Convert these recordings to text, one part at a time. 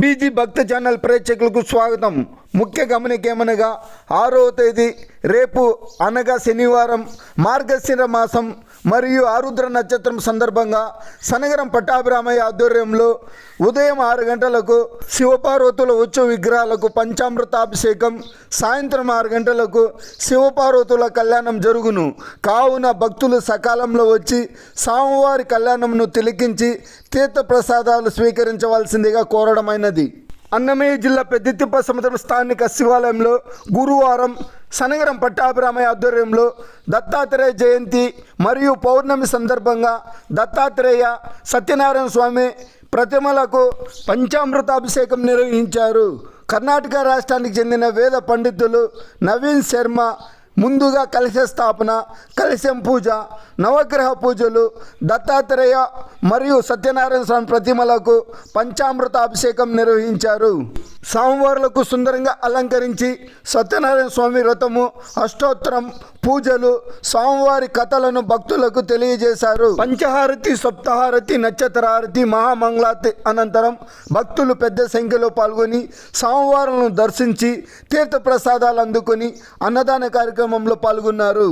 BG భక్త channel ప్రేక్షకులకు స్వాగతం. ముఖ్య గమనికేమనగా 6వ తేదీ రేపు అనగా శనివారం మార్గశిర మాసం మరియు ఆరుద్ర నక్షత్రం సందర్భంగా సనగరం పట్టాభిరామయ్య ఆధ్వర్యంలో ఉదయం 6 గంటలకు శివపార్వతుల ఉత్సవ విగ్రహాలకు పంచామృతాభిషేకం, సాయంత్రం 6 గంటలకు శివపార్వతుల కళ్యాణం జరుగును. కావున భక్తులు సకాలంలో వచ్చి స్వామివారి కళ్యాణంను తిలకించి తీర్థ ప్రసాదాలు స్వీకరించవలసిందిగా కోరడమైనది. అన్నమయ్య జిల్లా పెద్దితిప్ప సముద్రం స్థానిక శివాలయంలో గురువారం సనగరం పట్టాభిరామయ్య ఆధ్వర్యంలో దత్తాత్రేయ జయంతి మరియు పౌర్ణమి సందర్భంగా దత్తాత్రేయ సత్యనారాయణ స్వామి ప్రతిమలకు పంచామృతాభిషేకం నిర్వహించారు. కర్ణాటక రాష్ట్రానికి చెందిన వేద పండితులు నవీన్ శర్మ ముందుగా కలశ స్థాపన, కలశం పూజ, నవగ్రహ పూజలు, దత్తాత్రేయ మరియు సత్యనారాయణ స్వామి ప్రతిమలకు పంచామృత అభిషేకం నిర్వహించారు. స్వామివారులకు సుందరంగా అలంకరించి సత్యనారాయణ స్వామి వ్రతము, అష్టోత్తరం, పూజలు, స్వామివారి కథలను భక్తులకు తెలియజేశారు. పంచహారతి, సప్తహారతి, నక్షత్రహారతి, మహామంగళారతి అనంతరం భక్తులు పెద్ద సంఖ్యలో పాల్గొని స్వామివారులను దర్శించి తీర్థ ప్రసాదాలు అందుకొని అన్నదాన కార్యక్రమంలో పాల్గొన్నారు.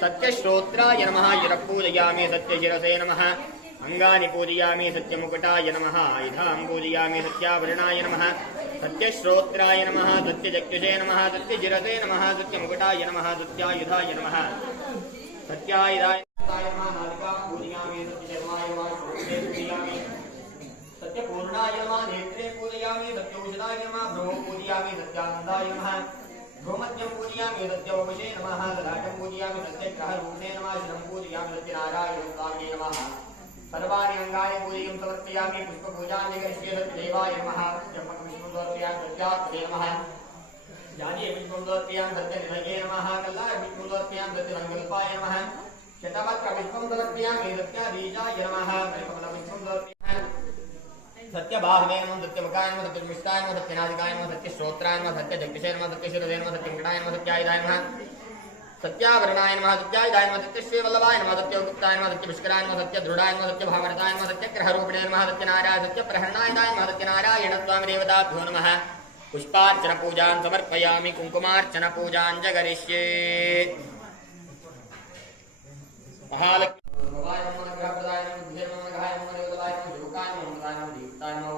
सत्यश्रोत्राय नमः युरः पूजयामि सत्यशिरसे नमः अंगानि पूजयामि सत्यमुकुटाय नमः आयुधां पूजयामि सत्याभरणाय नमः सत्यश्रोत्राय नमः सत्यचक्षुषे नमः सत्यशिरसे नमः सत्यमुकुटाय नमः सत्यायुधाय नमः सत्यायुधाय नमः नालिकां पूजयामि सत्यशर्माय नमः श्रोत्रे पूजयामि सत्यपूर्णाय नमः नेत्रे पूजयामि सत्यौषधाय नमः ब्रह्म पूजयामि सत्यानन्दाय नमः भ्रूमध्यं पूजयामि सत्यवपुषे नमः ललाटं पूजयामि सत्यग्रहरूपिणे नमः शिरं पूजयामि सत्यनारायणस्वामिने नमः सर्वाणि अङ्गानि पूजयं समर्पयामि पुष्पपूजां करिष्ये सत्यदेवाय नमः जपपुष्पं समर्पयामि सत्यात्मने नमः जानीय पुष्पं समर्पयामि सत्यनिधये नमः कल्लायपुष्पं समर्पयामि सत्यसङ्कल्पाय नमः शतपत्रपुष्पं समर्पयामि सत्याबीजाय नमः कल्पवलपुष्पं समर्पयामि सत्यबाहवे नमः सत्यमुखाय नमः सत्यमिष्टाय नमः सत्यनादिकाय नमः सत्यश्रोत्राय नमः सत्यजगदीशाय नमः सत्यशिरसे नमः सत्यवेङ्कटाय नमः सत्यायुधाय नमः सत्याभरणाय नमः सत्यायुधाय नमः सत्यश्रीवल्लभाय नमः सत्यगुप्ताय नमः सत्यपुष्कराय नमः सत्यदृढाय नमः सत्यभावरताय नमः सत्यग्रहरूपिणे नमः सत्यनारायण सत्यप्रहरणाय नमः सत्यनारायणस्वामिदेवताभ्यो नमः पुष्पार्चन पूजां समर्पयामि कुङ्कुमार्चन पूजां च करिष्ये महालक्ष्मी भवाय नमः ग्रहप्रदाय नमः बुद्धे नमः ग्रहाय नमः देवताय नमः शुकाय नमः ममताय नमः दीप्ताय नमः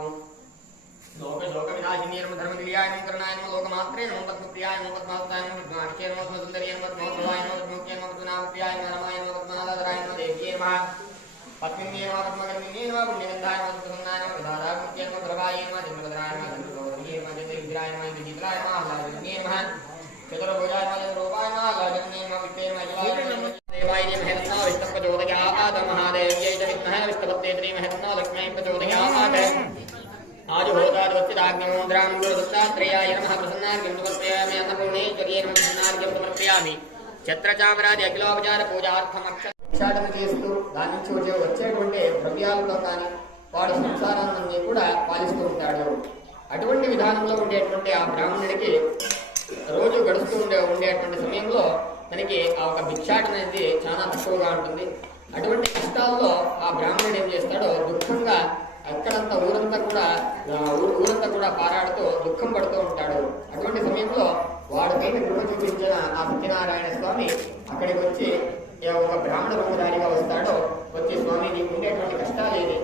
लोकविनाशिन्ये नमः धर्मनिलयाय नमः करणाय नमः लोकमात्रे नमः पद्मप्रियाय नमः पद्मासनाय नमः विद्वानिके नमः पद्मसुन्दर्ये नमः पद्मोत्सवाय नमः पद्ममुख्ये नमः पद्मनाभप्रियाय नमः रमाय नमः पद्मनाथधराय नमः देव्ये नमः पद्मिन्ये नमः पद्मकर्मिण्ये नमः पुण्यगन्धाय नमः पद्मसन्नाय नमः विधातामुख्ये नमः प्रभाये नमः चन्द्रभद्राय नमः चन्द्रगौर्ये नमः चन्द्रविद्राय नमः चन्द्रजीतलाय नमः आह्लादजन्ये नमः चतुर्भुजाय नमः चतुर्रूपाय नमः आह्लादजन्ये नमः विट्टे नमः देवाय नमः तन्नो विष्णुः प्रचोदयात् महादेव्यै च विद्महे विष्णुपत्न्यै धीमहि तन्नो लक्ष्मी प्रचोदयात् आजुहोताद्वत्सिदाग्निमोन्द्रां गुरुदत्तात्रेयाय नमः प्रसन्नार्घ्यं समर्पयामि अन्नपूर्णेश्वर्यै नमः प्रसन्नार्घ्यं समर्पयामि ఛత్రచామరాది అఖిలోపచార పూజార్థం అక్షాటన చేస్తూ దాని నుంచి వచ్చేటువంటి ద్రవ్యాలతో కానీ వాడు సంసారాన్ని కూడా పాలిస్తూ ఉంటాడు. అటువంటి విధానంలో ఉండేటువంటి ఆ బ్రాహ్మణుడికి రోజు గడుస్తూ ఉండేటువంటి సమయంలో తనకి ఆ ఒక భిక్షాటన అనేది చాలా తక్కువగా ఉంటుంది. అటువంటి కష్టాల్లో ఆ బ్రాహ్మణుడు ఏం చేస్తాడో దుఃఖంగా అక్కడంతా ఊరంతా కూడా పారాడుతూ దుఃఖం పడుతూ ఉంటాడు. అటువంటి సమయంలో వాడి పైన కృప చూపించిన ఆ సత్యనారాయణ స్వామి అక్కడికి వచ్చి ఒక బ్రాహ్మణ రూపధారిగా వస్తాడో వచ్చి స్వామి నీకు ఉండేటువంటి కష్టాలు ఏది